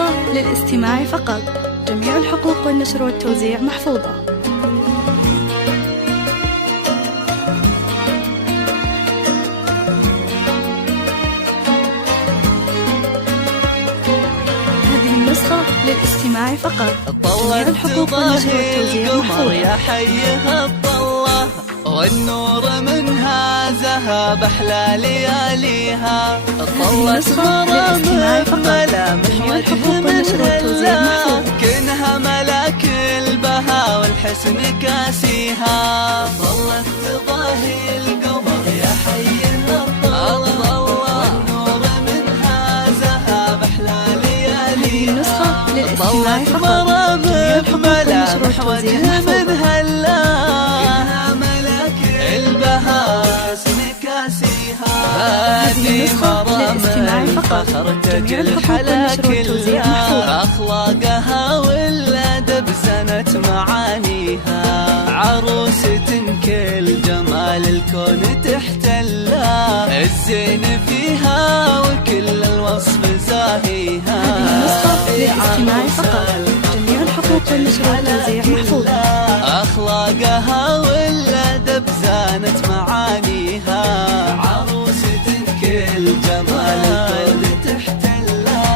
النسخة للاستماع فقط. جميع الحقوق والنشر والتوزيع محفوظة. هذه النسخة للاستماع فقط. جميع الحقوق والنشر والتوزيع محفوظة. يا حيها الطلة والنور منها ذهب أحلى لياليها. طلت مرامها ملامح وجه منها كأنها ملاك البها والحسن كاسيها. طلت تضاهي القمر يا حيها الطلة والنور منها ذهب أحلى لياليها. النسخة للاستماع فقط. طلت ملامح وجه منها هذه النسخة للاستماع فقط. جميع الحقوق والنشر والتوزيع محفوظة. أخلاقها والأدب زنت معانيها. عروسة كل جمال الكون تحتلها. الزين فيها وكل الوصف زاهيها. هذه النسخة للاستماع فقط. جميع الحقوق والنشر والتوزيع محفوظة. أخلاقها والأدب زانت معانيها. الجمال الكل تحتلها.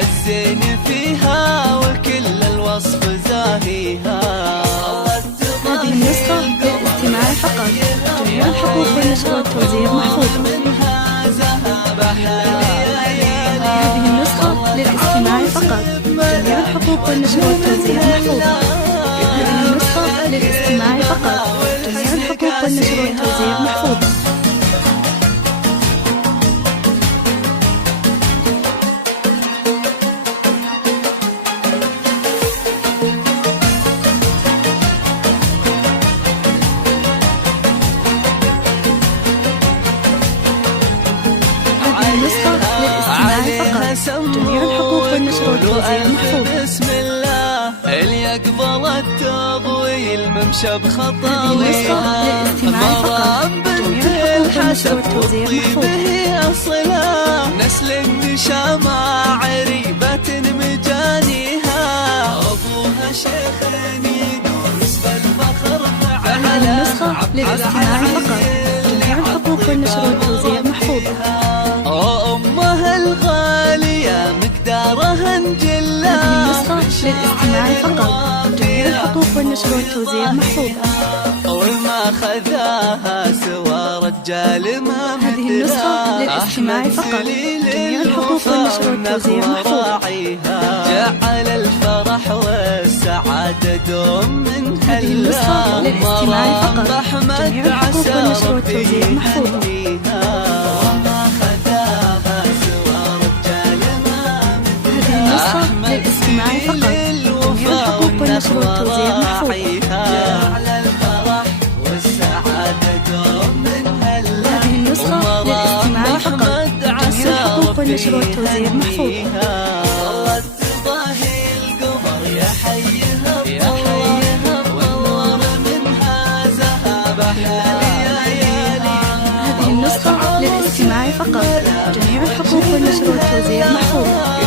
الزين فيها وكل الوصف زاهيها. هذه النسخة للاستماع فقط. جميع الحقوق والنشر والتوزيع محفوظة. هذه النسخة للاستماع فقط. جميع الحقوق والنشر والتوزيع محفوظة. هذه النسخة للاستماع فقط. جميع الحقوق والنشر والتوزيع محفوظة. النسخة للاستماع فقط. جميع الحقوق والنشر والتوزيع محفوظة. بسم الله اللي يقبل التضويل ممشى بخطاويها. للاستماع فقط. جميع الحقوق والنشر والتوزيع محفوظة. أصلا نسل النشا مع عريبة مجانيها. أبوها شيخ يدرس بالفخر هذه النسخة للاستماع فقط. جميع الحقوق والنشر والتوزيع محفوظة. أمها الغالية مقدارها نجلة. هذه النسخة للاستماع فقط. جميع الحقوق والنشر والتوزيع محفوظة. وما خذاها سوى رجال ما مثلها. هذه النسخة للاستماع فقط. جميع الحقوق والنشر والتوزيع محفوظة. جعل الفرح والسعادة دوم من حلها. هذه النسخة للاستماع فقط. جميع الحقوق والنشر والتوزيع محفوظة. النسخة للاستماع فقط. جميع الحقوق والنشر والتوزيع محفوظة. هذه النسخة للاستماع فقط. جميع الحقوق والنشر والتوزيع محفوظة. هذه النسخة للاستماع فقط. جميع الحقوق والنشر والتوزيع محفوظة.